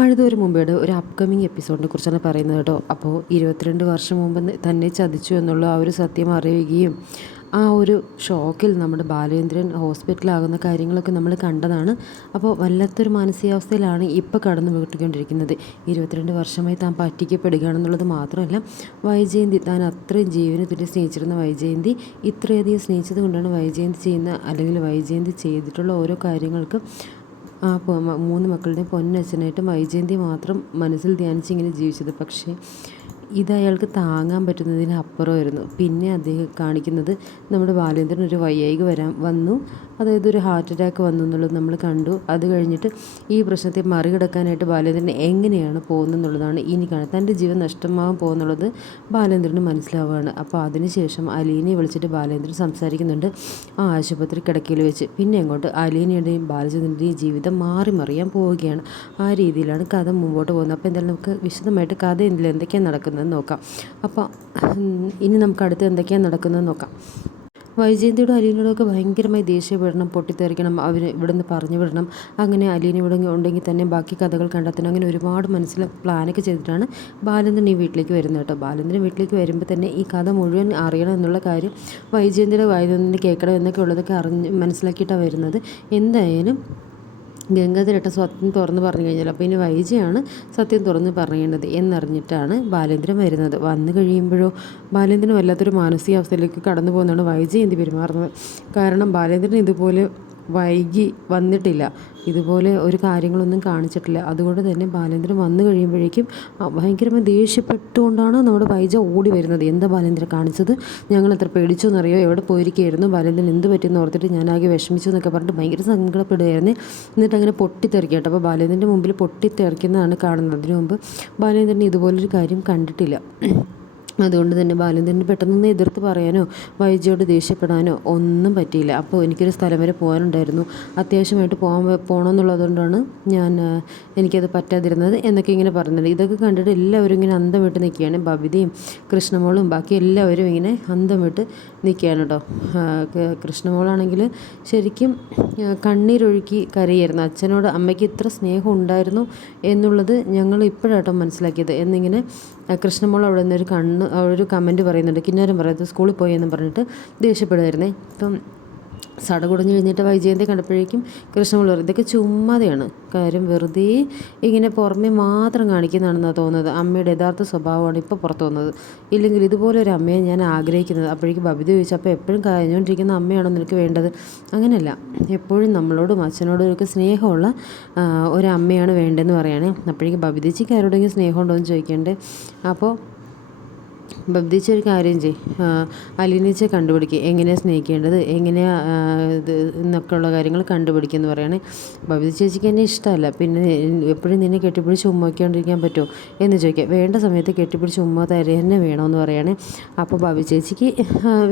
മഴതോരും മുമ്പേട് ഒരു അപ്കമിങ് എപ്പിസോഡിനെ കുറിച്ചാണ് പറയുന്നത് കേട്ടോ. അപ്പോൾ ഇരുപത്തിരണ്ട് വർഷം മുമ്പ് തന്നെ ചതിച്ചു എന്നുള്ള ആ ഒരു സത്യം അറിയുകയും ആ ഒരു ഷോക്കിൽ നമ്മുടെ ബാലേന്ദ്രൻ ഹോസ്പിറ്റലാകുന്ന കാര്യങ്ങളൊക്കെ നമ്മൾ കണ്ടതാണ്. അപ്പോൾ വല്ലാത്തൊരു മാനസികാവസ്ഥയിലാണ് ഇപ്പോൾ കടന്നു പോയിക്കൊണ്ടിരിക്കുന്നത്. ഇരുപത്തിരണ്ട് വർഷമായി താൻ പറ്റിക്കപ്പെടുകയാണെന്നുള്ളത് മാത്രമല്ല വൈജയന്തി താൻ അത്രയും ജീവന് തുല്യ സ്നേഹിച്ചിരുന്ന വൈജയന്തി ഇത്രയധികം സ്നേഹിച്ചത് കൊണ്ടാണ് വൈജയന്തി ചെയ്യുന്ന അല്ലെങ്കിൽ വൈജയന്തി ചെയ്തിട്ടുള്ള ഓരോ കാര്യങ്ങൾക്കും ആ മൂന്ന് മക്കളുടെയും പൊന്നച്ഛനായിട്ട് വൈജയന്തി മാത്രം മനസ്സിൽ ധ്യാനിച്ച് ഇങ്ങനെ ജീവിച്ചത്. പക്ഷേ ഇത് അയാൾക്ക് താങ്ങാൻ പറ്റുന്നതിന് അപ്പുറമായിരുന്നു. പിന്നെ അദ്ദേഹം കാണിക്കുന്നത് നമ്മുടെ ബാലേന്ദ്രൻ ഒരു വയ്യായിക വരാൻ വന്നു. അതായത് ഒരു ഹാർട്ട് അറ്റാക്ക് വന്നു എന്നുള്ളത് നമ്മൾ കണ്ടു. അത് കഴിഞ്ഞിട്ട് ഈ പ്രശ്നത്തെ മറികടക്കാനായിട്ട് ബാലേന്ദ്രൻ എങ്ങനെയാണ് പോകുന്നതെന്നുള്ളതാണ് ഇനി കാണാൻ. തന്റെ ജീവൻ നഷ്ടമാകാൻ പോകുന്നുള്ളത് ബാലേന്ദ്രന് മനസ്സിലാവുകയാണ്. അപ്പോൾ അതിനുശേഷം അലീനയെ വിളിച്ചിട്ട് ബാലേന്ദ്രൻ സംസാരിക്കുന്നുണ്ട്. ആ ആശുപത്രി കിടക്കയിൽ വെച്ച്. പിന്നെ അങ്ങോട്ട് അലീനയുടെയും ബാലചന്ദ്രന്റെയും ജീവിതം മാറി മറിയാൻ പോവുകയാണ്. ആ രീതിയിലാണ് കഥ മുമ്പോട്ട് പോകുന്നത്. അപ്പോൾ എന്തായാലും നമുക്ക് വിശദമായിട്ട് കഥ എന്തിൽ എന്തൊക്കെയാണ് നടക്കുന്നതെന്ന് നോക്കാം. അപ്പോൾ ഇനി നമുക്ക് അടുത്ത് എന്തൊക്കെയാണ് നടക്കുന്നതെന്ന് നോക്കാം. വൈജയന്തിയുടെ അലീനോടൊക്കെ ഭയങ്കരമായി ദേഷ്യപ്പെടണം പൊട്ടിത്തെറിക്കണം അവർ ഇവിടുന്ന് പറഞ്ഞു വിടണം. അങ്ങനെ അലീന ഇവിടെ ഉണ്ടെങ്കിൽ തന്നെ ബാക്കി കഥകൾ കണ്ടെത്തണം. അങ്ങനെ ഒരുപാട് മനസ്സിൽ പ്ലാനൊക്കെ ചെയ്തിട്ടാണ് ബാലചന്ദ്രൻ ഈ വീട്ടിലേക്ക് വരുന്നത് കേട്ടോ. ബാലചന്ദ്രൻ വീട്ടിലേക്ക് വരുമ്പോൾ തന്നെ ഈ കഥ മുഴുവൻ അറിയണം എന്നുള്ള കാര്യം വൈജയന്തിയുടെ വൈദ്യുതി കേൾക്കണം എന്നൊക്കെ ഉള്ളതൊക്കെ അറിഞ്ഞ് മനസ്സിലാക്കിയിട്ടാണ് വരുന്നത്. എന്തായാലും ഗംഗാധരേട്ടൻ സത്യം തുറന്ന് പറഞ്ഞു കഴിഞ്ഞാൽ അപ്പോൾ ഇനി വൈജയാണ് സത്യം തുറന്ന് പറയേണ്ടത് എന്നറിഞ്ഞിട്ടാണ് ബാലേന്ദ്രൻ വരുന്നത്. വന്നു കഴിയുമ്പോഴോ ബാലേന്ദ്രൻ വല്ലാത്തൊരു മാനസികാവസ്ഥയിലേക്ക് കടന്നു പോകുന്നതാണ് വൈജയന്തി പെരുമാറുന്നത്. കാരണം ബാലേന്ദ്രൻ ഇതുപോലെ വൈകി വന്നിട്ടില്ല. ഇതുപോലെ ഒരു കാര്യങ്ങളൊന്നും കാണിച്ചിട്ടില്ല. അതുകൊണ്ട് തന്നെ ബാലേന്ദ്രൻ വന്നു കഴിയുമ്പോഴേക്കും ഭയങ്കരമായി ദേഷ്യപ്പെട്ടുകൊണ്ടാണ് നമ്മുടെ വൈജ ഓടി വരുന്നത്. എന്താ ബാലേന്ദ്രൻ കാണിച്ചത്? ഞങ്ങൾ എത്ര പേടിച്ചു എന്നറിയോ? എവിടെ പോയിരിക്കുകയായിരുന്നു? ബാലേന്ദ്രൻ എന്ത് പറ്റിയെന്ന് ഓർത്തിട്ട് ഞാനാകെ വിഷമിച്ചു എന്നൊക്കെ പറഞ്ഞിട്ട് ഭയങ്കര സങ്കടപ്പെടുകയായിരുന്നു. എന്നിട്ട് അങ്ങനെ പൊട്ടിത്തെറിക്കട്ടെ അപ്പോൾ ബാലേന്ദ്രന്റെ മുമ്പിൽ പൊട്ടിത്തെറിക്കുന്നതാണ് കാണുന്നത്. അതിനു മുമ്പ് ബാലേന്ദ്രൻ ഇതുപോലൊരു കാര്യം കണ്ടിട്ടില്ല. അതുകൊണ്ട് തന്നെ ബാലേന്ദ്രന് പെട്ടെന്ന് എതിർത്ത് പറയാനോ വൈജിയോട് ദേഷ്യപ്പെടാനോ ഒന്നും പറ്റിയില്ല. അപ്പോൾ എനിക്കൊരു സ്ഥലം വരെ പോകാനുണ്ടായിരുന്നു. അത്യാവശ്യമായിട്ട് പോകാൻ പോകണമെന്നുള്ളതുകൊണ്ടാണ് ഞാൻ എനിക്കത് പറ്റാതിരുന്നത് എന്നൊക്കെ ഇങ്ങനെ പറഞ്ഞത് ഇതൊക്കെ കണ്ടിട്ട് എല്ലാവരും ഇങ്ങനെ അന്തം വിട്ട് നിൽക്കുകയാണ്. ബബിതയും കൃഷ്ണമോളും ബാക്കി എല്ലാവരും ഇങ്ങനെ അന്തം വിട്ട് നിൽക്കുകയാണ് കേട്ടോ. കൃഷ്ണമോളാണെങ്കിൽ ശരിക്കും കണ്ണീരൊഴുക്കി കരയായിരുന്നു. അച്ഛനോട് അമ്മയ്ക്ക് ഇത്ര സ്നേഹം ഉണ്ടായിരുന്നു എന്നുള്ളത് ഞങ്ങൾ ഇപ്പോഴാട്ടോ മനസ്സിലാക്കിയത്. എന്നിങ്ങനെ കൃഷ്ണമോൾ അവിടെ നിന്നൊരു കണ്ണ് ഒരു കമന്റ് പറയുന്നുണ്ട്. കിന്നാരം പറയുന്നത് സ്കൂളിൽ പോയി എന്ന് പറഞ്ഞിട്ട് ദേഷ്യപ്പെടുമായിരുന്നേ ഇപ്പം സടകുടഞ്ഞ് കഴിഞ്ഞിട്ട് വൈജയന്തി കണ്ടപ്പോഴേക്കും കൃഷ്ണമുള്ളവർ ഇതൊക്കെ ചുമ്മാതെയാണ്. കാര്യം വെറുതെ ഇങ്ങനെ പുറമെ മാത്രം കാണിക്കുന്നതാണെന്നാണ് തോന്നുന്നത്. അമ്മയുടെ യഥാർത്ഥ സ്വഭാവമാണ് ഇപ്പോൾ പുറത്തു വന്നത്. ഇല്ലെങ്കിൽ ഇതുപോലെ ഒരു അമ്മയെ ഞാൻ ആഗ്രഹിക്കുന്നത്. അപ്പോഴേക്കും ബബിത ചോദിച്ചു അപ്പോൾ എപ്പോഴും കഴിഞ്ഞുകൊണ്ടിരിക്കുന്ന അമ്മയാണോ നിനക്ക് വേണ്ടത്? അങ്ങനെയല്ല എപ്പോഴും നമ്മളോടും അച്ഛനോടും ഒക്കെ സ്നേഹമുള്ള ഒരു അമ്മയാണ് വേണ്ടതെന്ന് പറയുകയാണെ അപ്പോഴേക്കും ബബിതച്ചിക്ക് ആരോടെങ്കിലും സ്നേഹമുണ്ടോ എന്ന് ചോദിക്കേണ്ടത് അപ്പോൾ ബബ്ദിച്ച ഒരു കാര്യം ചെയ് അലിനിച്ച് കണ്ടുപിടിക്കുക എങ്ങനെയാണ് സ്നേഹിക്കേണ്ടത്? എങ്ങനെ ഇത് എന്നൊക്കെയുള്ള കാര്യങ്ങൾ കണ്ടുപിടിക്കുക എന്ന് പറയുകയാണെങ്കിൽ ബബ്ദി ചേച്ചിക്ക് എന്നെ ഇഷ്ടമല്ല. പിന്നെ എപ്പോഴും നിന്നെ കെട്ടിപ്പിടിച്ച് ഉമ്മയ്ക്കൊണ്ടിരിക്കാൻ പറ്റുമോ എന്ന് ചോദിക്കുക വേണ്ട സമയത്ത് കെട്ടിപ്പിടിച്ച് ഉമ്മ തര തന്നെ വേണമെന്ന് പറയുകയാണെങ്കിൽ അപ്പോൾ ബബി ചേച്ചിക്ക്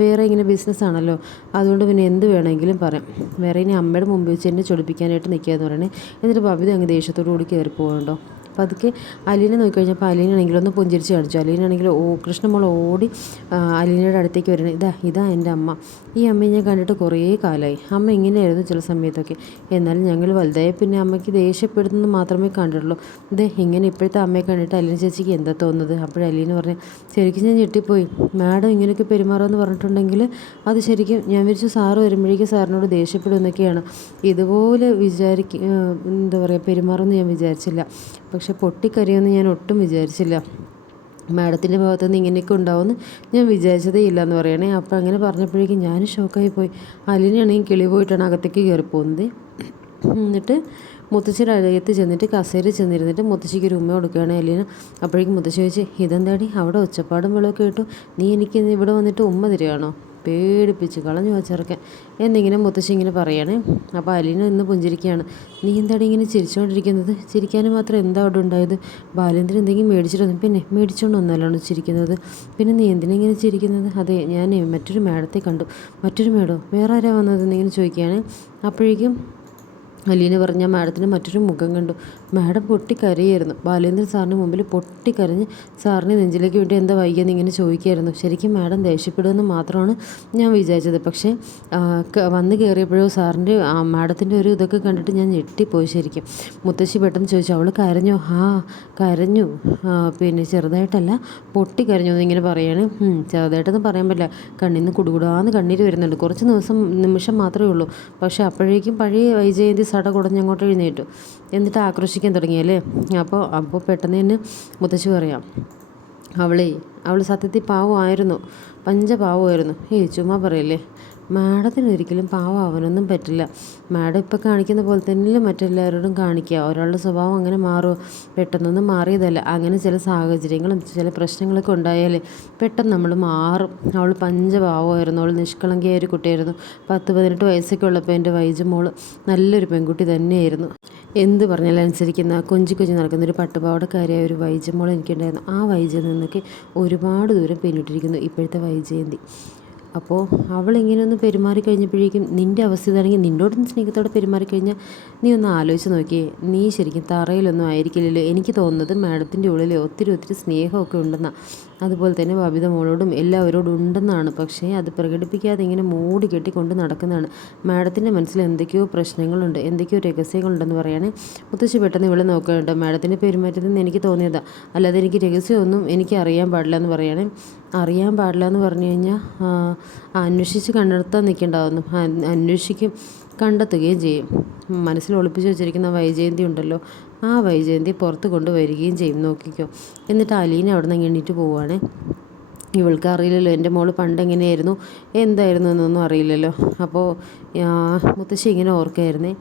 വേറെ ഇങ്ങനെ ബിസിനസ് ആണല്ലോ. അതുകൊണ്ട് പിന്നെ എന്ത് വേണമെങ്കിലും പറയാം. വേറെ ഇനി അമ്മയുടെ മുമ്പ് വെച്ച് എന്നെ ചൊടിപ്പിക്കാനായിട്ട് നിൽക്കുക എന്ന് പറയുന്നത് എന്നിട്ട് ബബിത അങ്ങ് ദേഷ്യത്തോടു കൂടി കയറി പോകുന്നുണ്ടോ പതുക്കെ അലീനെ നോക്കിക്കഴിഞ്ഞപ്പോൾ അലീനാണെങ്കിൽ ഒന്ന് പുഞ്ചിരിച്ച് കാണിച്ചു. അലീനാണെങ്കിൽ ഓ കൃഷ്ണമോൾ ഓടി അലീനയുടെ അടുത്തേക്ക് വരണം. ഇതാ ഇതാ എന്റെ അമ്മ. ഈ അമ്മയെ ഞാൻ കണ്ടിട്ട് കുറേ കാലമായി. അമ്മ ഇങ്ങനെയായിരുന്നു ചില സമയത്തൊക്കെ. എന്നാലും ഞങ്ങൾ വലുതായി പിന്നെ അമ്മയ്ക്ക് ദേഷ്യപ്പെടുന്നത് മാത്രമേ കണ്ടിട്ടുള്ളൂ. ഇത് ഇങ്ങനെ ഇപ്പോഴത്തെ അമ്മയെ കണ്ടിട്ട് അലീന ചേച്ചിക്ക് എന്താ തോന്നുന്നത്? അപ്പോൾ അലീന പറഞ്ഞു ശരിക്കും ഞാൻ ഞെട്ടിപ്പോയി. മാഡം ഇങ്ങനെയൊക്കെ പെരുമാറുമെന്ന് പറഞ്ഞിട്ടുണ്ടെങ്കിൽ അത് ശരിക്കും ഞാൻ വിചാരിച്ചു സാറ് വരുമ്പോഴേക്കും സാറിനോട് ദേഷ്യപ്പെടും എന്നൊക്കെയാണ് ഇതുപോലെ വിചാരിക്ക എന്താ പറയുക പെരുമാറുമെന്ന് ഞാൻ വിചാരിച്ചില്ല. പക്ഷെ പൊട്ടിക്കരിയുമെന്ന് ഞാൻ ഒട്ടും വിചാരിച്ചില്ല. മാഡത്തിന്റെ ഭാഗത്തു നിന്ന് ഇങ്ങനെയൊക്കെ ഉണ്ടാവുമെന്ന് ഞാൻ വിചാരിച്ചതേ ഇല്ല എന്ന് പറയണേ അപ്പോൾ അങ്ങനെ പറഞ്ഞപ്പോഴേക്കും ഞാൻ ഷോക്കായി പോയി അലിനാണെങ്കിൽ കിളി പോയിട്ടാണ് അകത്തേക്ക് കയറി പോകുന്നത്. എന്നിട്ട് മുത്തശ്ശിയുടെ അഴകത്ത് ചെന്നിട്ട് കസേര ചെന്നിരുന്നിട്ട് മുത്തശ്ശിക്ക് ഒരു ഉമ്മ കൊടുക്കുകയാണ് അലീന. അപ്പോഴേക്കും മുത്തശ്ശി ചോദിച്ചു ഇതെന്താടി? അവിടെ ഒച്ചപ്പാടും വെള്ളമൊക്കെ കേട്ടു. നീ എനിക്ക് ഇവിടെ വന്നിട്ട് ഉമ്മ തരികയാണോ? പേടിപ്പിച്ച് കളഞ്ഞു വച്ചിറക്കാൻ എന്നിങ്ങനെ മുത്തശ്ശി ഇങ്ങനെ പറയണേ അപ്പോൾ അലീന ഇന്ന് പുഞ്ചിരിക്കുകയാണ്. നീ എന്താണ് ഇങ്ങനെ ചിരിച്ചുകൊണ്ടിരിക്കുന്നത് ചിരിക്കാനും മാത്രം എന്താ അവിടെ ഉണ്ടായത്? ബാലേന്ദ്രൻ എന്തെങ്കിലും മേടിച്ചിട്ട് പിന്നെ മേടിച്ചുകൊണ്ട് വന്നാലാണ് ചിരിക്കുന്നത്? പിന്നെ നീ എന്തിനാ ഇങ്ങനെ ചിരിക്കുന്നത്? അതെ ഞാൻ മറ്റൊരു മേടത്തെ കണ്ടു. മറ്റൊരു മേടോ വേറെ ആരാ വന്നത്? എന്നിങ്ങനെ ചോദിക്കുകയാണ്. അപ്പോഴേക്കും അലീന പറഞ്ഞ മാഡത്തിന് മറ്റൊരു മുഖം കണ്ടു. മാഡം പൊട്ടിക്കരയായിരുന്നു. ബാലേന്ദ്രൻ സാറിന് മുമ്പിൽ പൊട്ടിക്കരഞ്ഞ് സാറിന് നെഞ്ചിലേക്ക് വേണ്ടി എന്താ വൈകിയെന്ന് ഇങ്ങനെ ചോദിക്കുകയായിരുന്നു ശരിക്കും മാഡം ദേഷ്യപ്പെടുമെന്ന് മാത്രമാണ് ഞാൻ വിചാരിച്ചത്. പക്ഷേ വന്ന് കയറിയപ്പോഴോ സാറിന്റെ മാഡത്തിന്റെ ഒരു ഇതൊക്കെ കണ്ടിട്ട് ഞാൻ ഞെട്ടിപ്പോയി ശരിക്കും. മുത്തശ്ശി പെട്ടെന്ന് ചോദിച്ചു അവൾ കരഞ്ഞു? ആ കരഞ്ഞു. പിന്നെ ചെറുതായിട്ടല്ല പൊട്ടിക്കരഞ്ഞു എന്നിങ്ങനെ പറയാണ്. ചെറുതായിട്ടൊന്നും പറയാൻ പറ്റില്ല. കണ്ണിന്ന് കുടുകുടാന്ന് കണ്ണീര് വരുന്നുണ്ട്. കുറച്ച് ദിവസം നിമിഷം മാത്രമേ ഉള്ളൂ. പക്ഷേ അപ്പോഴേക്കും പഴയ വൈജയന്തി സട കുടഞ്ഞങ്ങോട്ട് എഴുന്നേറ്റു. എന്നിട്ട് ആക്രോശിക്കാൻ തുടങ്ങിയല്ലേ? അപ്പോൾ അപ്പോൾ പെട്ടെന്ന് തന്നെ മുത്തശ്ശി പറയാം അവളേ അവൾ സത്യത്തിൽ പാവമായിരുന്നു പഞ്ച പാവമായിരുന്നു ഏയ് ചുമ്മാ പറയല്ലേ? മാഡത്തിന് ഒരിക്കലും പാവമാവാനൊന്നും പറ്റില്ല. മാഡം ഇപ്പം കാണിക്കുന്ന പോലെ തന്നെ മറ്റെല്ലാവരോടും കാണിക്കുക. ഒരാളുടെ സ്വഭാവം അങ്ങനെ മാറുമോ പെട്ടെന്നൊന്നും മാറിയതല്ല. അങ്ങനെ ചില സാഹചര്യങ്ങളും ചില പ്രശ്നങ്ങളൊക്കെ ഉണ്ടായാൽ പെട്ടെന്ന് നമ്മൾ മാറും. അവൾ പഞ്ചഭാവമായിരുന്നു. അവൾ നിഷ്കളങ്കയായ ഒരു കുട്ടിയായിരുന്നു. പത്ത് പതിനെട്ട് വയസ്സൊക്കെ ഉള്ളപ്പോൾ എന്റെ വൈജമോൾ നല്ലൊരു പെൺകുട്ടി തന്നെയായിരുന്നു. എന്ത് പറഞ്ഞാലും അനുസരിക്കുന്ന കൊഞ്ചി കൊഞ്ചി നടക്കുന്ന ഒരു പട്ടുപാവടക്കാരിയായ ഒരു വൈജമോൾ എനിക്കുണ്ടായിരുന്നു. ആ വൈജയിൽ നിന്നൊക്കെ ഒരുപാട് ദൂരം പിന്നിട്ടിരിക്കുന്നു ഇപ്പോഴത്തെ വൈജയന്തി. അപ്പോൾ അവൾ ഇങ്ങനെ ഒന്ന് പെരുമാറി കഴിഞ്ഞപ്പോഴേക്കും നിന്റെ അവസ്ഥ ഇതാണെങ്കിൽ നിന്നോടൊന്ന് സ്നേഹത്തോടെ പെരുമാറി കഴിഞ്ഞാൽ നീ ഒന്ന് ആലോചിച്ച് നോക്കിയേ. നീ ശരിക്കും തറയിലൊന്നും ആയിരിക്കില്ലല്ലോ. എനിക്ക് തോന്നുന്നത് മാഡത്തിന്റെ ഉള്ളിൽ ഒത്തിരി ഒത്തിരി സ്നേഹമൊക്കെ ഉണ്ടെന്നാണ് അതുപോലെ തന്നെ ബബിത മോളോടും എല്ലാവരോടും ഉണ്ടെന്നാണ്. പക്ഷേ അത് പ്രകടിപ്പിക്കാതെ ഇങ്ങനെ മൂടി കെട്ടിക്കൊണ്ട് നടക്കുന്നതാണ്. മാഡത്തിന്റെ മനസ്സിൽ എന്തൊക്കെയോ പ്രശ്നങ്ങളുണ്ട് എന്തൊക്കെയോ രഹസ്യങ്ങളുണ്ടെന്ന് പറയുകയാണെ മുത്തശ്ശി പെട്ടെന്ന് ഇവിടെ നോക്കുന്നുണ്ട് മാഡത്തിന്റെ പെരുമാറ്റത്തിൽ നിന്ന് എനിക്ക് തോന്നിയതാണ് അല്ലാതെ എനിക്ക് രഹസ്യമൊന്നും എനിക്ക് അറിയാൻ പാടില്ല എന്ന് പറയുകയാണെ അറിയാൻ പാടില്ല എന്ന് പറഞ്ഞു കഴിഞ്ഞാൽ അന്വേഷിച്ച് കണ്ടെത്താൻ നിൽക്കേണ്ടാവുന്നു. അന്വേഷിക്കും കണ്ടെത്തുകയും ചെയ്യും. മനസ്സിൽ ഒളിപ്പിച്ച് വെച്ചിരിക്കുന്ന വൈജയന്തി ഉണ്ടല്ലോ. ആ വൈജയന്തി പുറത്ത് കൊണ്ടുവരികയും ചെയ്യും. നോക്കിക്കോ. എന്നിട്ട് അലീന അവിടെ നിന്ന് എണീറ്റ് പോവുകയാണ് ഇവൾക്ക് അറിയില്ലല്ലോ. എന്റെ മോൾ പണ്ട് എങ്ങനെയായിരുന്നു? എന്തായിരുന്നു എന്നൊന്നും അറിയില്ലല്ലോ. അപ്പോൾ മുത്തശ്ശി ഇങ്ങനെ ഓർക്കായിരുന്നേ.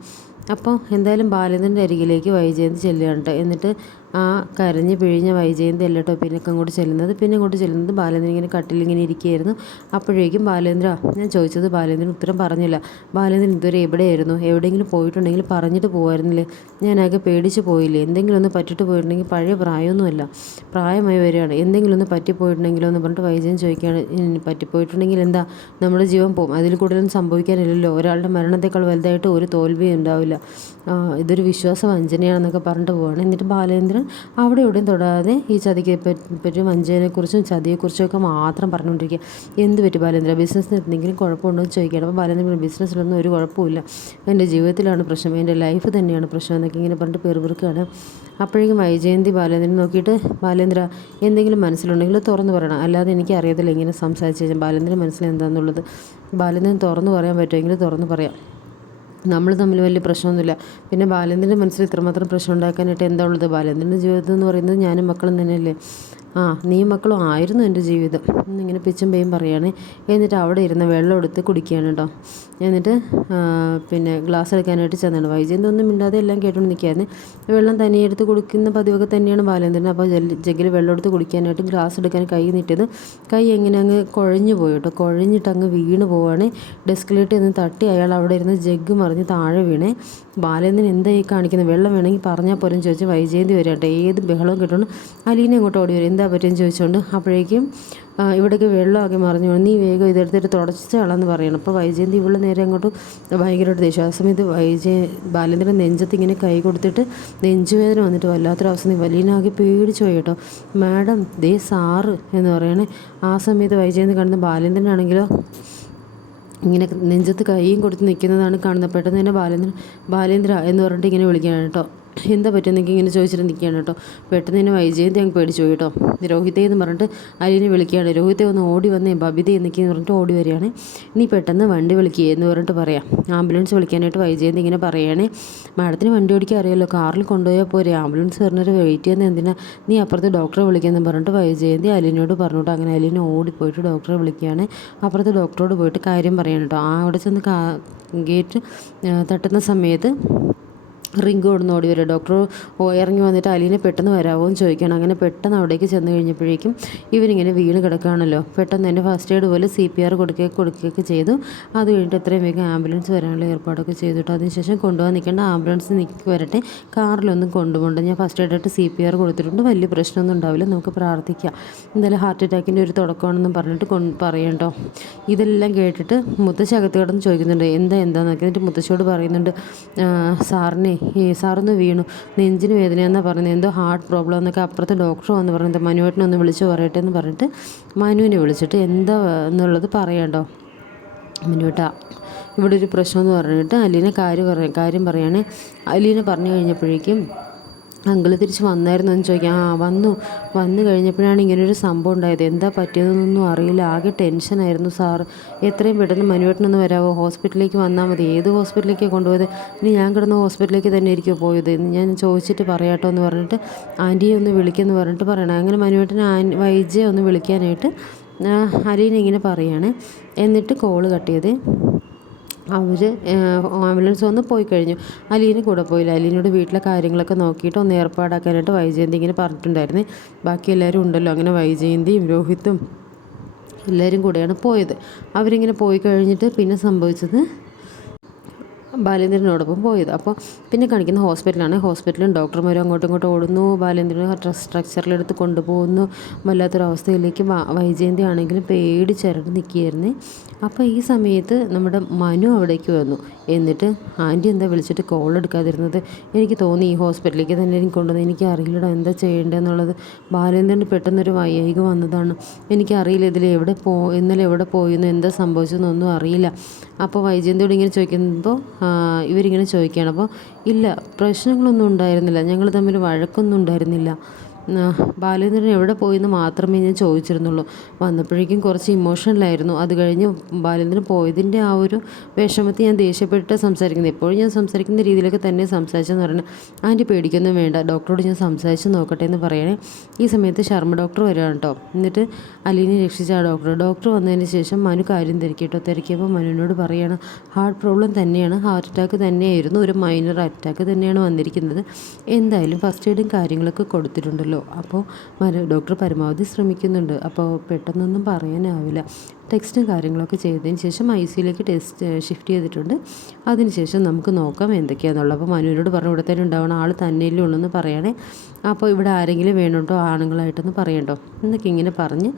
അപ്പോൾ എന്തായാലും ബാലചന്ദ്രന്റെ അരികിലേക്ക് വൈജയന്തി ചെല്ലുകയാണ് എന്നിട്ട് ആ കരഞ്ഞ് പിഴിഞ്ഞ വൈജയന്തി അല്ല കേട്ടോ പിന്നെ അങ്ങോട്ട് ചെല്ലുന്നത്. പിന്നെ അങ്ങോട്ട് ചെല്ലുന്നത് ബാലേന്ദ്രൻ ഇങ്ങനെ കട്ടിലിങ്ങനെ ഇരിക്കുകയായിരുന്നു. അപ്പോഴേക്കും ബാലേന്ദ്ര ഞാൻ ചോദിച്ചത് ബാലേന്ദ്രൻ ഉത്തരം പറഞ്ഞില്ല. ബാലേന്ദ്രൻ ഇതുവരെ എവിടെയായിരുന്നു? എവിടെയെങ്കിലും പോയിട്ടുണ്ടെങ്കിൽ പറഞ്ഞിട്ട് പോകായിരുന്നില്ലേ ഞാനാകെ പേടിച്ച് പോയില്ലേ? എന്തെങ്കിലും ഒന്ന് പറ്റിട്ട് പോയിട്ടുണ്ടെങ്കിൽ പഴയ പ്രായമൊന്നുമല്ല. പ്രായമായി വരികയാണ്. എന്തെങ്കിലും ഒന്ന് പറ്റിപ്പോയിട്ടുണ്ടെങ്കിലോ എന്ന് പറഞ്ഞിട്ട് വൈജയൻ ചോദിക്കുകയാണ്. പറ്റിപ്പോയിട്ടുണ്ടെങ്കിൽ എന്താ? നമ്മുടെ ജീവൻ പോകും. അതിൽ കൂടുതലൊന്നും സംഭവിക്കാനില്ലല്ലോ. ഒരാളുടെ മരണത്തെക്കാൾ വലുതായിട്ട് ഒരു തോൽവിയും ഉണ്ടാവില്ല. ഇതൊരു വിശ്വാസ വഞ്ചനയാണെന്നൊക്കെ പറഞ്ഞിട്ട് പോവുകയാണ് എന്നിട്ട് ബാലേന്ദ്രൻ അവിടെ ഇവിടെയും തൊടാതെ ഈ ചതിക്ക് പറ്റി വഞ്ചനയെക്കുറിച്ചും ചതിയെക്കുറിച്ചും ഒക്കെ മാത്രം പറഞ്ഞുകൊണ്ടിരിക്കുക. എന്ത് പറ്റി ബാലേന്ദ്ര? ബിസിനസ്സിന് എന്തെങ്കിലും കുഴപ്പമുണ്ടോ എന്ന് ചോദിക്കുകയാണ്. അപ്പോൾ ബാലേന്ദ്രൻ ബിസിനസ്സിലൊന്നും ഒരു കുഴപ്പമില്ല എന്റെ ജീവിതത്തിലാണ് പ്രശ്നം. എന്റെ ലൈഫ് തന്നെയാണ് പ്രശ്നം എന്നൊക്കെ ഇങ്ങനെ പറഞ്ഞിട്ട് പെറുപിറുക്കുകയാണ്. അപ്പോഴേക്കും വൈജയന്തി ബാലേന്ദ്രൻ നോക്കിയിട്ട് ബാലേന്ദ്ര എന്തെങ്കിലും മനസ്സിലുണ്ടെങ്കിൽ തുറന്നു പറയണം. അല്ലാതെ എനിക്ക് അറിയത്തില്ല ഇങ്ങനെ സംസാരിച്ച് കഴിഞ്ഞാൽ ബാലേന്ദ്രൻ മനസ്സിൽ എന്താണെന്നുള്ളത് ബാലേന്ദ്രൻ തുറന്നു പറയാൻ പറ്റുമെങ്കിൽ തുറന്നു പറയാം. നമ്മൾ തമ്മിൽ വലിയ പ്രശ്നമൊന്നുമില്ല. പിന്നെ ബാലേന്ദ്രന്റെ മനസ്സിൽ ഇത്രമാത്രം പ്രശ്നം ഉണ്ടാക്കാനായിട്ട് എന്താ ഉള്ളത്? ബാലേന്ദ്രന്റെ ജീവിതം എന്ന് പറയുന്നത് ഞാനും മക്കളും തന്നെയല്ലേ? ആ നീ മക്കളും ആയിരുന്നു എന്റെ ജീവിതം. എന്നിങ്ങനെ പിച്ചും പേയും പറയുകയാണ് എന്നിട്ട് അവിടെ ഇരുന്ന് വെള്ളം എടുത്ത് കുടിക്കുകയാണ് കേട്ടോ. എന്നിട്ട് പിന്നെ ഗ്ലാസ് എടുക്കാനായിട്ട് ചെന്നാണ്. വൈജയന്തി ഒന്നും എല്ലാം കേട്ടുകൊണ്ട് നിൽക്കുകയായിരുന്നു വെള്ളം തനിയെ എടുത്ത് കുടിക്കുന്ന പതിവൊക്കെ തന്നെയാണ് ബാലേന്ദ്രൻ. അപ്പോൾ ജഗ്ഗിൽ വെള്ളം എടുത്ത് കുടിക്കാനായിട്ട് ഗ്ലാസ് എടുക്കാൻ കൈ നീട്ടിയത്. കൈ എങ്ങനെ അങ്ങ് കുഴഞ്ഞു പോയി കേട്ടോ. കുഴഞ്ഞിട്ട് അങ്ങ് വീണ് പോവാണ്. ഡെസ്കിലേറ്റ് നിന്ന് തട്ടി അയാൾ അവിടെ ഇരുന്ന് ജഗ്ഗ് മറിഞ്ഞ് താഴെ വീണേ. ബാലേന്ദ്രൻ എന്തായി കാണിക്കുന്നത്? വെള്ളം വേണമെങ്കിൽ പറഞ്ഞാൽ പോലും ചോദിച്ച് വൈജയന്തി വരാട്ടെ ഏത് ബഹളവും കിട്ടണം അലീനെ അങ്ങോട്ട് ഓടി വരും. എന്താ പറ്റുമെന്ന് ചോദിച്ചുകൊണ്ട് അപ്പോഴേക്കും ഇവിടേക്ക് വെള്ളമാക്കി മറിഞ്ഞു നീ വേഗം ഇതെടുത്തിട്ട് തുടച്ചിട്ട് കളന്ന് പറയണം. അപ്പോൾ വൈജയന്തി ഇവിടെ നേരെ അങ്ങോട്ട് ഭയങ്കരമായിട്ട് ദേഷ്യം. ആ സമയത്ത് വൈജയ ബാലേന്ദ്രൻ നെഞ്ചത്ത് ഇങ്ങനെ കൈ കൊടുത്തിട്ട് നെഞ്ചുവേദന വന്നിട്ട് വല്ലാത്തൊരവസ്ഥ വലിയനാകെ പേടിച്ചു പോയി കേട്ടോ. മാഡം ദേ സാറ് എന്ന് പറയണേ. ആ സമയത്ത് വൈജയന്തി കാണുന്ന ബാലേന്ദ്രനാണെങ്കിലോ ഇങ്ങനെ നെഞ്ചത്ത് കൈയും കൊടുത്ത് നിൽക്കുന്നതാണ് കാണുന്നത്. പെട്ടെന്ന് തന്നെ ബാലേന്ദ്രൻ ബാലേന്ദ്ര എന്ന് പറഞ്ഞിട്ട് ഇങ്ങനെ വിളിക്കുകയാണ് കേട്ടോ. എന്താ പറ്റുന്നെങ്കിൽ ഇങ്ങനെ ചോദിച്ചിട്ട് നിൽക്കുകയാണ് കേട്ടോ. പെട്ടെന്ന് തന്നെ വൈജയന്തി അങ്ങ് പേടിച്ചു കേട്ടോ. രോഹിതേ എന്ന് പറഞ്ഞിട്ട് അലീനെ വിളിക്കുകയാണ്. രോഹിതെ ഒന്ന് ഓടി വന്നേ ബബിതെ എന്നൊക്കെ പറഞ്ഞിട്ട് ഓടി വരികയാണ്. നീ പെട്ടെന്ന് വണ്ടി വിളിക്കുക എന്ന് പറഞ്ഞിട്ട് പറയാം. ആംബുലൻസ് വിളിക്കാനായിട്ട് വൈജയന്തി ഇങ്ങനെ പറയുകയാണ്. മാഡത്തിന് വണ്ടി ഓടിക്കാൻ അറിയാമല്ലോ കാറിൽ കൊണ്ടുപോയാൽ പോരെ. ആംബുലൻസ് പറഞ്ഞൊരു വെയിറ്റ് ചെയ്യുന്ന എന്തിനാ? നീ അപ്പുറത്ത് ഡോക്ടറെ വിളിക്കാമെന്ന് പറഞ്ഞിട്ട് വൈജയന്തി അലീനോട് പറഞ്ഞിട്ട് അങ്ങനെ അലീന ഓടിപ്പോയിട്ട് ഡോക്ടറെ വിളിക്കുകയാണ്. അപ്പുറത്ത് ഡോക്ടറോട് പോയിട്ട് കാര്യം പറയണം കേട്ടോ. ആ അവിടെ ചെന്ന് ഗേറ്റ് തട്ടുന്ന സമയത്ത് റിങ്ക് കൊടുന്ന് ഓടി വരിക. ഡോക്ടർ ഇറങ്ങി വന്നിട്ട് അലീനെ പെട്ടെന്ന് വരാമോ എന്ന് ചോദിക്കണം അങ്ങനെ പെട്ടെന്ന് അവിടേക്ക് ചെന്ന് കഴിഞ്ഞപ്പോഴേക്കും ഇവരിങ്ങനെ വീണ് കിടക്കുകയാണല്ലോ. പെട്ടെന്ന് തന്നെ ഫസ്റ്റ് എയ്ഡ് പോലെ സി പി ആർ കൊടുക്കുകയൊക്കെ കൊടുക്കുകയൊക്കെ ചെയ്തു. അത് കഴിഞ്ഞിട്ട് എത്രയും വേഗം ആംബുലൻസ് വരാനുള്ള ഏർപ്പാടൊക്കെ ചെയ്തിട്ട്. അതിനുശേഷം കൊണ്ടുപോകാൻ നിൽക്കേണ്ട ആംബുലൻസ് നിൽക്കി വരട്ടെ. കാറിലൊന്നും കൊണ്ടുപോകണ്ട. ഞാൻ ഫസ്റ്റ് എയ്ഡായിട്ട് സി പി ആർ കൊടുത്തിട്ടുണ്ട്. വലിയ പ്രശ്നമൊന്നും ഉണ്ടാവില്ല. നമുക്ക് പ്രാർത്ഥിക്കാം. എന്തായാലും ഹാർട്ട് അറ്റാക്കിന്റെ ഒരു തുടക്കമാണെന്നും പറഞ്ഞിട്ട് കൊണ്ട് പറയണ്ടോ? ഇതെല്ലാം കേട്ടിട്ട് മുത്തശ്ശി അകത്ത് കിടന്ന് ചോദിക്കുന്നുണ്ട്. എന്താ എന്താന്നൊക്കെ എന്നിട്ട് മുത്തശ്ശിയോട് പറയുന്നുണ്ട് സാറിനെ സാറൊന്ന് വീണു. നെഞ്ചിന് വേദനയെന്നാണ് പറഞ്ഞത്. എന്തോ ഹാർട്ട് പ്രോബ്ലം എന്നൊക്കെ അപ്പുറത്തെ ഡോക്ടർ വന്ന് പറയുന്നത് മനുവേട്ടനൊന്ന് വിളിച്ച് പറയട്ടെ എന്ന് പറഞ്ഞിട്ട് മനുവിനെ വിളിച്ചിട്ട് എന്താ എന്നുള്ളത് പറയണ്ടോ? മനുവേട്ടാ ഇവിടെ ഒരു പ്രശ്നം എന്ന് പറഞ്ഞിട്ട് അലീനെ കാര്യം പറ കാര്യം പറയുകയാണെ അലീനെ പറഞ്ഞു കഴിഞ്ഞപ്പോഴേക്കും അങ്കിൾ തിരിച്ച് വന്നായിരുന്നു എന്ന് ചോദിക്കാം ആ വന്നു. വന്നു കഴിഞ്ഞപ്പോഴാണ് ഇങ്ങനൊരു സംഭവം ഉണ്ടായത്. എന്താ പറ്റിയതെന്നൊന്നും അറിയില്ല. ആകെ ടെൻഷനായിരുന്നു സാർ എത്രയും പെട്ടെന്ന് മനുവേട്ടനൊന്ന് വരാമോ ഹോസ്പിറ്റലിലേക്ക് വന്നാൽ മതി. ഏത് ഹോസ്പിറ്റലിലേക്ക് കൊണ്ടുപോയത്? ഇനി ഞാൻ കിടന്ന ഹോസ്പിറ്റലിലേക്ക് തന്നെ ആയിരിക്കുമോ പോയത്? ഞാൻ ചോദിച്ചിട്ട് പറയാട്ടോ എന്ന് പറഞ്ഞിട്ട് ആന്റിയെ ഒന്ന് വിളിക്കുമെന്ന് പറഞ്ഞിട്ട് പറയണം. അങ്ങനെ മനുവേട്ടനെ ആൻ വൈദ്യയെ ഒന്ന് വിളിക്കാനായിട്ട് അലീന ഇങ്ങനെ പറയാണ്. എന്നിട്ട് കോൾ കട്ട് ചെയ്ത് അവർ ആംബുലൻസ് വന്ന് പോയി കഴിഞ്ഞു. അലീന കൂടെ പോയില്ല. അലീനോട് വീട്ടിലെ കാര്യങ്ങളൊക്കെ നോക്കിയിട്ട് ഒന്ന് ഏർപ്പാടാക്കാനായിട്ട് വൈജയന്തി ഇങ്ങനെ പറഞ്ഞിട്ടുണ്ടായിരുന്നേ. ബാക്കി എല്ലാവരും ഉണ്ടല്ലോ. അങ്ങനെ വൈജയന്തിയും രോഹിത്തും എല്ലാവരും കൂടെയാണ് പോയത്. അവരിങ്ങനെ പോയി കഴിഞ്ഞിട്ട് പിന്നെ സംഭവിച്ചത് ബാലേന്ദ്രനോടൊപ്പം പോയത്. അപ്പോൾ പിന്നെ കാണിക്കുന്ന ഹോസ്പിറ്റലാണ്. ഹോസ്പിറ്റലും ഡോക്ടർമാരും അങ്ങോട്ടും ഇങ്ങോട്ടും ഓടുന്നു. ബാലേന്ദ്രനെ സ്ട്രക്ചറിലെടുത്ത് കൊണ്ടുപോകുന്നു. വല്ലാത്തൊരവസ്ഥയിലേക്ക് വൈജയന്തി ആണെങ്കിലും പേടിച്ചരട് നിൽക്കുകയായിരുന്നു അപ്പോൾ ഈ സമയത്ത് നമ്മുടെ മനു അവിടേക്ക് വന്നു. എന്നിട്ട് ആന്റി എന്താ വിളിച്ചിട്ട് കോൾ എടുക്കാതിരുന്നത്? എനിക്ക് തോന്നി ഈ ഹോസ്പിറ്റലിലേക്ക് തന്നെ എനിക്ക് കൊണ്ടുവന്ന് എനിക്ക് അറിയില്ലടാ എന്താ ചെയ്യേണ്ടതെന്നുള്ളത്. ബാലേന്ദ്രന് പെട്ടെന്നൊരു വൈകായിക വന്നതാണ്. എനിക്കറിയില്ല ഇതിൽ എവിടെ പോ ഇന്നലെ എവിടെ പോയെന്ന് എന്താ സംഭവിച്ചതെന്നൊന്നും അറിയില്ല. അപ്പോൾ വൈജയന്തിയോട് ഇങ്ങനെ ചോദിക്കുമ്പോൾ ഇവരിങ്ങനെ ചോദിക്കുകയാണ്. അപ്പോൾ ഇല്ല പ്രശ്നങ്ങളൊന്നും ഉണ്ടായിരുന്നില്ല. ഞങ്ങൾ തമ്മിൽ വഴക്കൊന്നും ഉണ്ടായിരുന്നില്ല. ബാലേന്ദ്രൻ എവിടെ പോയെന്ന് മാത്രമേ ഞാൻ ചോദിച്ചിരുന്നുള്ളൂ. വന്നപ്പോഴേക്കും കുറച്ച് ഇമോഷണലായിരുന്നു അത് കഴിഞ്ഞ് ബാലേന്ദ്രൻ പോയതിന്റെ ആ ഒരു വിഷമത്തിൽ ഞാൻ ദേഷ്യപ്പെട്ട് സംസാരിക്കുന്നത്. എപ്പോഴും ഞാൻ സംസാരിക്കുന്ന രീതിയിലൊക്കെ തന്നെ സംസാരിച്ചെന്ന് പറയുന്നത്. ആന്റി പേടിക്കൊന്നും വേണ്ട. ഡോക്ടറോട് ഞാൻ സംസാരിച്ച് നോക്കട്ടെ എന്ന് പറയണേ. ഈ സമയത്ത് ശർമ്മ ഡോക്ടർ വരികയാണ് കേട്ടോ. എന്നിട്ട് അലീനെ രക്ഷിച്ച ആ ഡോക്ടർ ഡോക്ടർ വന്നതിന് ശേഷം മനു കാര്യം തിരക്കി കേട്ടോ തിരക്കിയപ്പോൾ മനുവിനോട് പറയുകയാണ് ഹാർട്ട് പ്രോബ്ലം തന്നെയാണ്. ഹാർട്ട് അറ്റാക്ക് തന്നെയായിരുന്നു. ഒരു മൈനർ അറ്റാക്ക് തന്നെയാണ് വന്നിരിക്കുന്നത്. എന്തായാലും ഫസ്റ്റ് എയ്ഡും കാര്യങ്ങളൊക്കെ കൊടുത്തിട്ടുണ്ടല്ലോ. അപ്പോൾ ഡോക്ടർ പരമാവധി ശ്രമിക്കുന്നുണ്ട്. അപ്പോൾ പെട്ടെന്നൊന്നും പറയാനാവില്ല. ടെക്സ്റ്റും കാര്യങ്ങളൊക്കെ ചെയ്തതിന് ശേഷം ഐ സിയിലേക്ക് ടെസ്റ്റ് ഷിഫ്റ്റ് ചെയ്തിട്ടുണ്ട്. അതിനുശേഷം നമുക്ക് നോക്കാം എന്തൊക്കെയാണെന്നുള്ളത് അപ്പോൾ മനുവിനോട് പറഞ്ഞു ഇവിടെ തന്നെ ഉണ്ടാവണം. ആൾ തന്നെയല്ലേ ഉള്ളൂ എന്ന് പറയണേ. അപ്പോൾ ഇവിടെ ആരെങ്കിലും വേണോട്ടോ ആണുങ്ങളായിട്ടൊന്ന് പറയണ്ടോ? എന്നൊക്കെ ഇങ്ങനെ പറഞ്ഞ്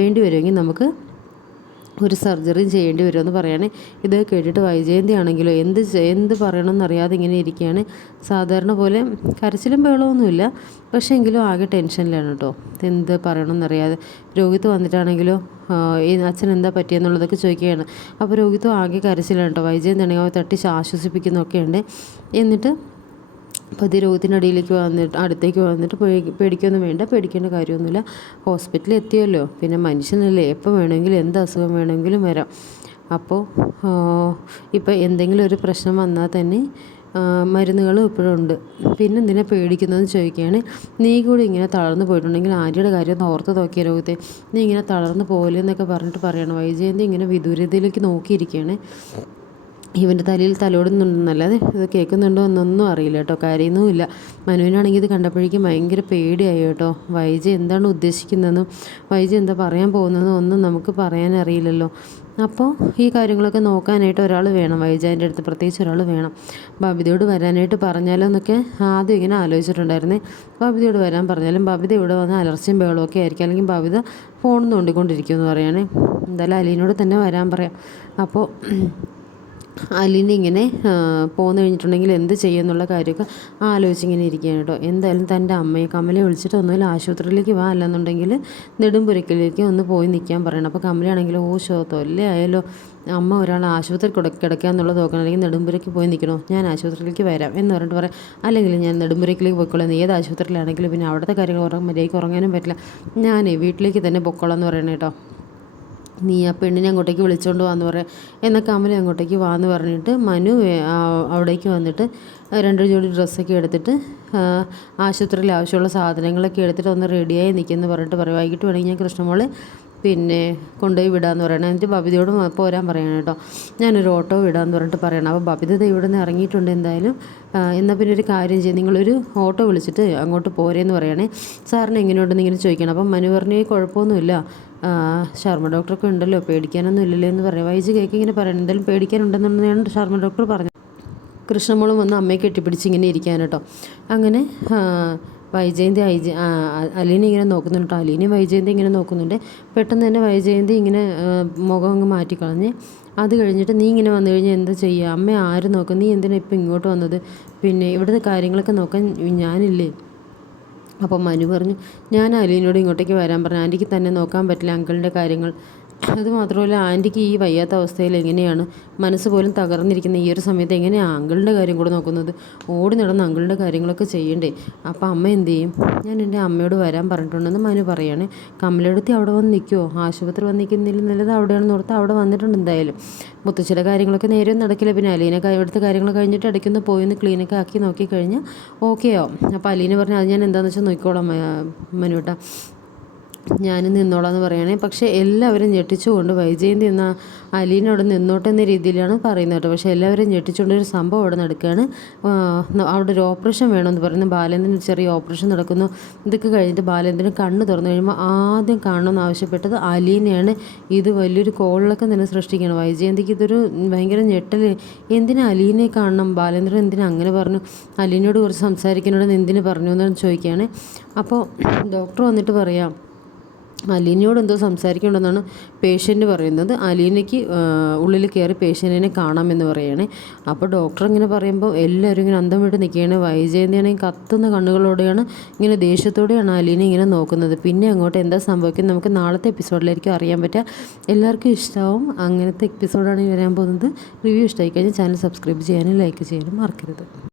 വേണ്ടി വരുമെങ്കിൽ നമുക്ക് ഒരു സർജറിയും ചെയ്യേണ്ടി വരുമെന്ന് പറയാണ്. ഇത് കേട്ടിട്ട് വൈജയന്തി ആണെങ്കിലോ എന്ത് എന്ത് പറയണമെന്നറിയാതെ ഇങ്ങനെ ഇരിക്കുകയാണ്. സാധാരണ പോലെ കരച്ചിലും ബഹളമൊന്നുമില്ല പക്ഷേ എങ്കിലും ആകെ ടെൻഷനിലാണ് കേട്ടോ. എന്ത് പറയണമെന്നറിയാതെ. രോഹിത്ത് വന്നിട്ടാണെങ്കിലോ അച്ഛൻ എന്താ പറ്റിയെന്നുള്ളതൊക്കെ ചോദിക്കുകയാണ്. അപ്പോൾ രോഹിത്തും ആകെ കരച്ചിലാണ് കേട്ടോ. വൈജയന്തി ആണെങ്കിൽ അവ തട്ടി ആശ്വസിപ്പിക്കുന്നൊക്കെ എന്നിട്ട് രോഗത്തിനടിയിലേക്ക് വന്നിട്ട് അടുത്തേക്ക് വന്നിട്ട് പേടിക്കൊന്നും വേണ്ട പേടിക്കേണ്ട കാര്യമൊന്നുമില്ല. ഹോസ്പിറ്റലിൽ എത്തിയല്ലോ. പിന്നെ മനുഷ്യനല്ലേ എപ്പോൾ വേണമെങ്കിലും എന്ത് അസുഖം വേണമെങ്കിലും വരാം. അപ്പോൾ ഇപ്പോൾ എന്തെങ്കിലും ഒരു പ്രശ്നം വന്നാൽ തന്നെ മരുന്നുകളും ഇപ്പോഴും ഉണ്ട്. പിന്നെ എന്തിനാ പേടിക്കുന്നതെന്ന് ചോദിക്കുകയാണ്. നീ കൂടി ഇങ്ങനെ തളർന്നു പോയിട്ടുണ്ടെങ്കിൽ ആര്യയുടെ കാര്യം ഒന്ന് ഓർത്ത് നോക്കിയ രോഗത്തെ നീ ഇങ്ങനെ തളർന്നു പോകില്ലെന്നൊക്കെ പറഞ്ഞിട്ട് പറയണം. വൈജയന്തി ഇങ്ങനെ വിദൂരതയിലേക്ക് നോക്കിയിരിക്കുകയാണ്. ഇവന്റെ തലയിൽ തലോടുന്നുണ്ടെന്നല്ലാതെ ഇത് കേൾക്കുന്നുണ്ടോ എന്നൊന്നും അറിയില്ല കേട്ടോ കാര്യമൊന്നുമില്ല. മനുവിനാണെങ്കിൽ ഇത് കണ്ടപ്പോഴേക്കും ഭയങ്കര പേടിയായി കേട്ടോ. വൈജ എന്താണ് ഉദ്ദേശിക്കുന്നതെന്നും വൈജ എന്താ പറയാൻ പോകുന്നതെന്നും ഒന്നും നമുക്ക് പറയാൻ അറിയില്ലല്ലോ. അപ്പോൾ ഈ കാര്യങ്ങളൊക്കെ നോക്കാനായിട്ട് ഒരാൾ വേണം വൈജാന്റെ അടുത്ത് പ്രത്യേകിച്ച് ഒരാൾ വേണം. ബബിതയോട് വരാനായിട്ട് പറഞ്ഞാലോ എന്നൊക്കെ ആദ്യം ഇങ്ങനെ ആലോചിച്ചിട്ടുണ്ടായിരുന്നേ. ബബിതയോട് വരാൻ പറഞ്ഞാലും ബബിത ഇവിടെ വന്ന് അലർച്ചയും ബേളൊക്കെ ആയിരിക്കും. അല്ലെങ്കിൽ ബബിത ഫോൺ നോണ്ടിക്കൊണ്ടിരിക്കുമെന്ന് പറയുകയാണേ. എന്തായാലും അലീനോട് തന്നെ വരാൻ പറയാം. അപ്പോൾ അലീന ഇങ്ങനെ പോന്നു കഴിഞ്ഞിട്ടുണ്ടെങ്കിൽ എന്ത് ചെയ്യും എന്നുള്ള കാര്യമൊക്കെ ആലോചിച്ചിങ്ങനെ ഇരിക്കുകയാണ് കേട്ടോ. എന്തായാലും തന്റെ അമ്മയെ കമലെ വിളിച്ചിട്ട് ഒന്നുമില്ല ആശുപത്രിയിലേക്ക് വാ അല്ലെന്നുണ്ടെങ്കിൽ നെടുമ്പുരക്കിലേക്ക് ഒന്ന് പോയി നിൽക്കാൻ പറയണം. അപ്പോൾ കമലയാണെങ്കിൽ ഓ ഷോ തൊല്ലേ ആയാലോ അമ്മ ഒരാൾ ആശുപത്രി കിടക്കുക എന്നുള്ളത് നോക്കണം. അല്ലെങ്കിൽ നെടുമ്പുരയ്ക്ക് പോയി നിൽക്കണോ? ഞാൻ ആശുപത്രിയിലേക്ക് വരാം എന്ന് പറഞ്ഞിട്ട് പറയാം. അല്ലെങ്കിൽ ഞാൻ നെടുമ്പുരയ്ക്കിലേക്ക് പോയിക്കോളാം. ഏത് ആശുപത്രിയിലാണെങ്കിലും പിന്നെ അവിടുത്തെ കാര്യങ്ങൾ ഉറങ്ങുമ്പോഴേക്ക് ഉറങ്ങാനും പറ്റില്ല. ഞാൻ വീട്ടിലേക്ക് തന്നെ പൊക്കോളാം എന്ന് പറയണേ കേട്ടോ. നീ ആ പെണ്ണിനെ അങ്ങോട്ടേക്ക് വിളിച്ചുകൊണ്ട് വാന്ന് പറയാം എന്നാൽ കമല അങ്ങോട്ടേക്ക് വാന്ന് പറഞ്ഞിട്ട് മനു അവിടേക്ക് വന്നിട്ട് രണ്ട് ജോഡി ഡ്രസ്സൊക്കെ എടുത്തിട്ട് ആശുപത്രിയിൽ ആവശ്യമുള്ള സാധനങ്ങളൊക്കെ എടുത്തിട്ട് ഒന്ന് റെഡിയായി നിൽക്കുമെന്ന് പറഞ്ഞിട്ട് പറയും വൈകിട്ട് വേണമെങ്കിൽ ഞാൻ കൃഷ്ണമോളെ പിന്നെ കൊണ്ടുപോയി വിടാമെന്ന് പറയണം. എന്നിട്ട് ബബിതയോട് പോരാൻ പറയണം കേട്ടോ. ഞാനൊരു ഓട്ടോ വിടാമെന്ന് പറഞ്ഞിട്ട് പറയണം. അപ്പോൾ ബബിത ഇവിടെ നിന്ന് ഇറങ്ങിയിട്ടുണ്ട് എന്തായാലും. എന്നാൽ പിന്നെ ഒരു കാര്യം ചെയ്യും. നിങ്ങളൊരു ഓട്ടോ വിളിച്ചിട്ട് അങ്ങോട്ട് പോരേന്ന് പറയണേ. സാറിന് എങ്ങനെയുണ്ടെന്ന് ഇങ്ങനെ ചോദിക്കണം. അപ്പം മനു പറഞ്ഞു കുഴപ്പമൊന്നുമില്ല. ശർമ്മ ഡോക്ടറൊക്കെ ഉണ്ടല്ലോ. പേടിക്കാനൊന്നും ഇല്ലല്ലോ എന്ന് പറയാം. വൈജ് കേക്ക് ഇങ്ങനെ പറയണം. എന്തായാലും പേടിക്കാനുണ്ടെന്നുണ്ടെന്നാണ് ശർമ്മ ഡോക്ടർ പറഞ്ഞത്. കൃഷ്ണമോളും വന്ന് അമ്മയെ കെട്ടിപ്പിടിച്ച് ഇങ്ങനെ ഇരിക്കാൻ കേട്ടോ അങ്ങനെ വൈജയന്തി ഐജ അലീനെ ഇങ്ങനെ നോക്കുന്നുണ്ട് കേട്ടോ അലീനയും വൈജയന്തി ഇങ്ങനെ നോക്കുന്നുണ്ട്. പെട്ടെന്ന് തന്നെ വൈജയന്തി ഇങ്ങനെ മുഖം അങ്ങ് മാറ്റിക്കളഞ്ഞ് അത് കഴിഞ്ഞിട്ട് നീ ഇങ്ങനെ വന്നു കഴിഞ്ഞാൽ എന്താ ചെയ്യുക അമ്മ ആര് നോക്കും? നീ എന്തിനാ ഇപ്പം ഇങ്ങോട്ട് വന്നത്? പിന്നെ ഇവിടുത്തെ കാര്യങ്ങളൊക്കെ നോക്കാൻ ഞാനില്ലേ? അപ്പോൾ മനു പറഞ്ഞു ഞാൻ അലീനോട് ഇങ്ങോട്ടേക്ക് വരാൻ പറഞ്ഞു. ആന്റിക്ക് തന്നെ നോക്കാൻ പറ്റില്ല അങ്കിളിന്റെ കാര്യങ്ങൾ. അത് മാത്രമല്ല ആന്റിക്ക് ഈ വയ്യാത്ത അവസ്ഥയിൽ എങ്ങനെയാണ് മനസ്സ് പോലും തകർന്നിരിക്കുന്ന ഈ ഒരു സമയത്ത് എങ്ങനെയാണ് അങ്കിളിന്റെ കാര്യം കൂടെ നോക്കുന്നത്? ഓടി നടന്ന് അങ്കിളിന്റെ കാര്യങ്ങളൊക്കെ ചെയ്യണ്ടേ? അപ്പോൾ അമ്മ എന്ത് ചെയ്യും? ഞാൻ എന്റെ അമ്മയോട് വരാൻ പറഞ്ഞിട്ടുണ്ടെന്ന് മനു പറയാണ്. കമലെടുത്തി അവിടെ വന്ന് നിൽക്കുമോ ആശുപത്രി വന്ന് നിൽക്കുന്നില്ല നല്ലത് അവിടെയാണെന്ന് ഓർത്ത് അവിടെ വന്നിട്ടുണ്ട് എന്തായാലും. മുത്തശ്ശിയുടെ കാര്യങ്ങളൊക്കെ നേരെ നടക്കില്ല. പിന്നെ അലീന ഇവിടുത്തെ കാര്യങ്ങൾ കഴിഞ്ഞിട്ട് ഇടയ്ക്കൊന്ന് പോയി ഒന്ന് ക്ലീനൊക്കെ ആക്കി നോക്കി കഴിഞ്ഞാൽ ഓക്കെയോ അപ്പോൾ അലീന പറഞ്ഞാൽ അത് ഞാൻ എന്താണെന്ന് വെച്ചാൽ നോക്കിക്കോളാം മനുവേട്ടാ. ഞാനും നിന്നോളാം എന്ന് പറയുകയാണെ പക്ഷേ എല്ലാവരും ഞെട്ടിച്ചുകൊണ്ട് വൈജയന്തി എന്ന അലീനോട് നിന്നോട്ടെ എന്ന രീതിയിലാണ് പറയുന്നത് കേട്ടോ. പക്ഷേ എല്ലാവരും ഞെട്ടിച്ചുകൊണ്ട് ഒരു സംഭവം അവിടെ നടക്കുകയാണ്. അവിടെ ഒരു ഓപ്പറേഷൻ വേണമെന്ന് പറയുന്നു. ബാലേന്ദ്രൻ ചെറിയ ഓപ്പറേഷൻ നടക്കുന്നു. ഇതൊക്കെ കഴിഞ്ഞിട്ട് ബാലേന്ദ്രൻ കണ്ണ് തുറന്നു കഴിയുമ്പോൾ ആദ്യം കാണണമെന്ന് ആവശ്യപ്പെട്ടത് അലീനയാണ്. ഇത് വലിയൊരു കോളിളൊക്കെ തന്നെ സൃഷ്ടിക്കുകയാണ്. വൈജയന്തിക്ക് ഇതൊരു ഭയങ്കര ഞെട്ടൽ എന്തിനാ അലീനെ കാണണം? ബാലേന്ദ്രൻ എന്തിനാ അങ്ങനെ പറഞ്ഞു? അലീനോട് കുറച്ച് സംസാരിക്കാനോട് എന്തിനു പറഞ്ഞു എന്ന് ചോദിക്കുകയാണ്. അപ്പോൾ ഡോക്ടർ വന്നിട്ട് പറയാം അലീനയോട് എന്തോ സംസാരിക്കേണ്ടെന്നാണ് പേഷ്യന്റ് പറയുന്നത്. അലീനയ്ക്ക് ഉള്ളിൽ കയറി പേഷ്യന്റിനെ കാണാമെന്ന് പറയുകയാണ് അപ്പോൾ ഡോക്ടർ ഇങ്ങനെ പറയുമ്പോൾ എല്ലാവരും ഇങ്ങനെ അന്തം വിട്ട് നിൽക്കുകയാണ്. വൈജയന്തിയാണെങ്കിൽ കത്തുന്ന കണ്ണുകളോടെയാണ് ഇങ്ങനെ ദേഷ്യത്തോടെയാണ് അലീന ഇങ്ങനെ നോക്കുന്നത്. പിന്നെ അങ്ങോട്ട് എന്താ സംഭവിക്കുന്നത്? നമുക്ക് നാളത്തെ എപ്പിസോഡിലായിരിക്കും അറിയാൻ പറ്റുക. എല്ലാവർക്കും ഇഷ്ടമാവും. അങ്ങനത്തെ എപ്പിസോഡാണ് വരാൻ പോകുന്നത്. റിവ്യൂ ഇഷ്ടമായി കഴിഞ്ഞാൽ ചാനൽ സബ്സ്ക്രൈബ് ചെയ്യാനും ലൈക്ക് ചെയ്യാനും മറക്കരുത്.